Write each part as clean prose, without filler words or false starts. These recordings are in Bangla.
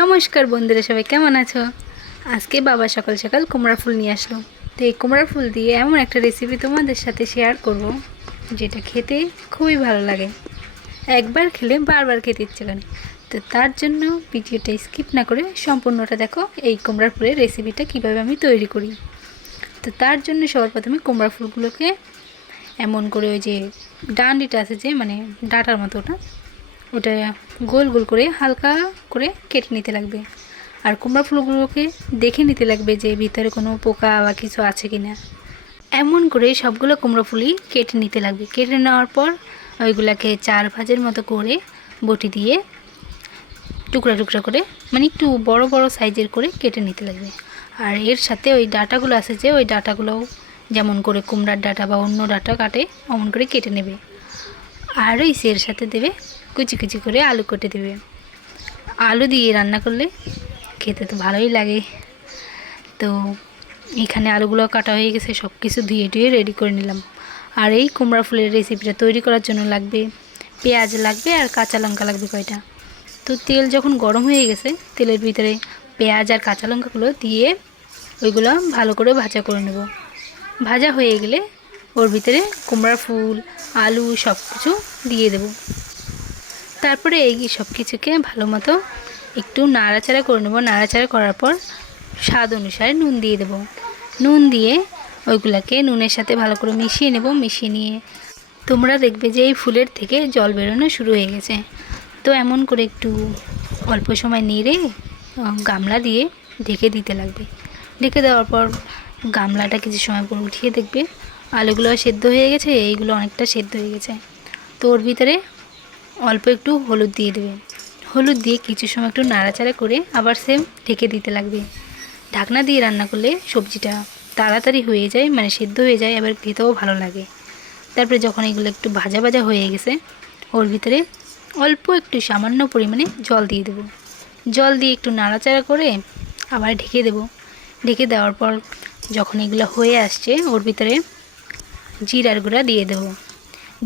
নমস্কার বন্ধুরা, সবাই কেমন আছো? আজকে বাবা সকাল সকাল কুমড়া ফুল নিয়ে আসলো। তো এই কুমড়া ফুল দিয়ে এমন একটা রেসিপি তোমাদের সাথে শেয়ার করব, যেটা খেতে খুবই ভালো লাগে। একবার খেলে বারবার খেতে ইচ্ছে করে। তো তার জন্য ভিডিওটা স্কিপ না করে সম্পূর্ণটা দেখো, এই কুমড়া ফুলের রেসিপিটা কীভাবে আমি তৈরি করি। তো তার জন্য সবার প্রথমে কুমড়া ফুলগুলোকে এমন করে ওই যে ডান্ডিটা আছে, যে মানে ডাঁটার মতো, ওটা গোল গোল করে হালকা করে কেটে নিতে লাগবে। আর কুমড়া ফুলগুলোকে দেখে নিতে লাগবে যে ভিতরে কোনো পোকা বা কিছু আছে কি না। এমন করে সবগুলো কুমড়ো ফুলই কেটে নিতে লাগবে। কেটে নেওয়ার পর ওইগুলোকে 4 ভাজের মতো করে বটি দিয়ে টুকরা টুকরা করে, মানে একটু বড় বড় সাইজের করে কেটে নিতে লাগবে। আর এর সাথে ওই ডাঁটাগুলো আছে, যে ওই ডাঁটাগুলোও যেমন করে কুমড়ার ডাঁটা বা অন্য ডাঁটা কাটে অমন করে কেটে নেবে। আর ওই এর সাথে দেবে কুচি কুচি করে আলু কেটে দেবে। আলু দিয়ে রান্না করলে খেতে তো ভালোই লাগে। তো এখানে আলুগুলো কাটা হয়ে গেছে, সব কিছু ধুয়ে টুয়ে রেডি করে নিলাম। আর এই কুমড়া ফুলের রেসিপিটা তৈরি করার জন্য লাগবে পেঁয়াজ লাগবে আর কাঁচা লঙ্কা লাগবে কয়টা। তো তেল যখন গরম হয়ে গেছে, তেলের ভিতরে পেঁয়াজ আর কাঁচা লঙ্কাগুলো দিয়ে ওইগুলো ভালো করে ভাজা করে নেব। ভাজা হয়ে গেলে ওর ভিতরে কুমড়া ফুল, আলু সব কিছু দিয়ে দেব। তারপরে এই সব কিছুকে ভালো মতো একটু নাড়াচাড়া করে নেব। নাড়াচাড়া করার পর স্বাদ অনুসারে নুন দিয়ে দেব। নুন দিয়ে ওইগুলোকে নুনের সাথে ভালো করে মিশিয়ে নেব। মিশিয়ে নিয়ে তোমরা দেখবে যে এই ফুলের থেকে জল বেরোনো শুরু হয়ে গেছে। তো এমন করে একটু অল্প সময় নেড়ে গামলা দিয়ে ঢেকে দিতে লাগবে। ঢেকে দেওয়ার পর গামলাটা কিছু সময় পর উঠিয়ে দেখবে আলুগুলো সেদ্ধ হয়ে গেছে, এইগুলো অনেকটা সেদ্ধ হয়ে গেছে। তো ওর ভিতরে অল্প একটু হলুদ দিয়ে দেবে। হলুদ দিয়ে কিছু সময় একটু নাড়াচাড়া করে আবার সেম ঢেকে দিতে লাগবে। ঢাকনা দিয়ে রান্না করলে সবজিটা তাড়াতাড়ি হয়ে যায়, মানে সেদ্ধ হয়ে যায়, আবার খেতেও ভালো লাগে। তারপরে যখন এগুলো একটু ভাজা ভাজা হয়ে গেছে, ওর ভিতরে অল্প একটু সামান্য পরিমাণে জল দিয়ে দেব। জল দিয়ে একটু নাড়াচাড়া করে আবার ঢেকে দেব। ঢেকে দেওয়ার পর যখন এগুলো হয়ে আসছে, ওর ভিতরে জিরার গুঁড়া দিয়ে দেব।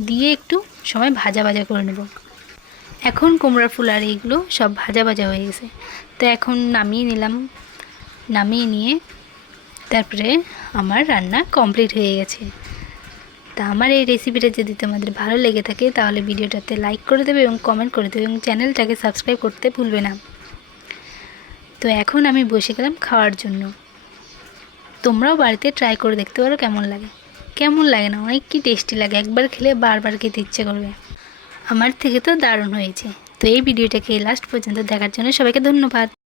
দিয়ে একটু সময় ভাজা ভাজা করে নেব। এখন কুমড়া ফুল আর এইগুলো সব ভাজা ভাজা হয়ে গেছে। তো এখন নামিয়ে নিলাম। নামিয়ে নিয়ে তারপরে আমার রান্না কমপ্লিট হয়ে গেছে। তা আমার এই রেসিপিটা যদি তোমাদের ভালো লেগে থাকে তাহলে ভিডিওটাতে লাইক করে দেবে এবং কমেন্ট করে দেবে এবং চ্যানেলটাকে সাবস্ক্রাইব করতে ভুলবে না। তো এখন আমি বসে গেলাম খাওয়ার জন্য। তোমরাও বাড়িতে ট্রাই করে দেখতে পারো কেমন লাগে। কেমন লাগে না, অনেক কি টেস্টি লাগে, একবার খেলে বারবার খেতে ইচ্ছে করবে। আমার থেকে তো দারুণ হয়েছে। তো এই ভিডিওটাকে লাস্ট পর্যন্ত দেখার জন্য সবাইকে ধন্যবাদ।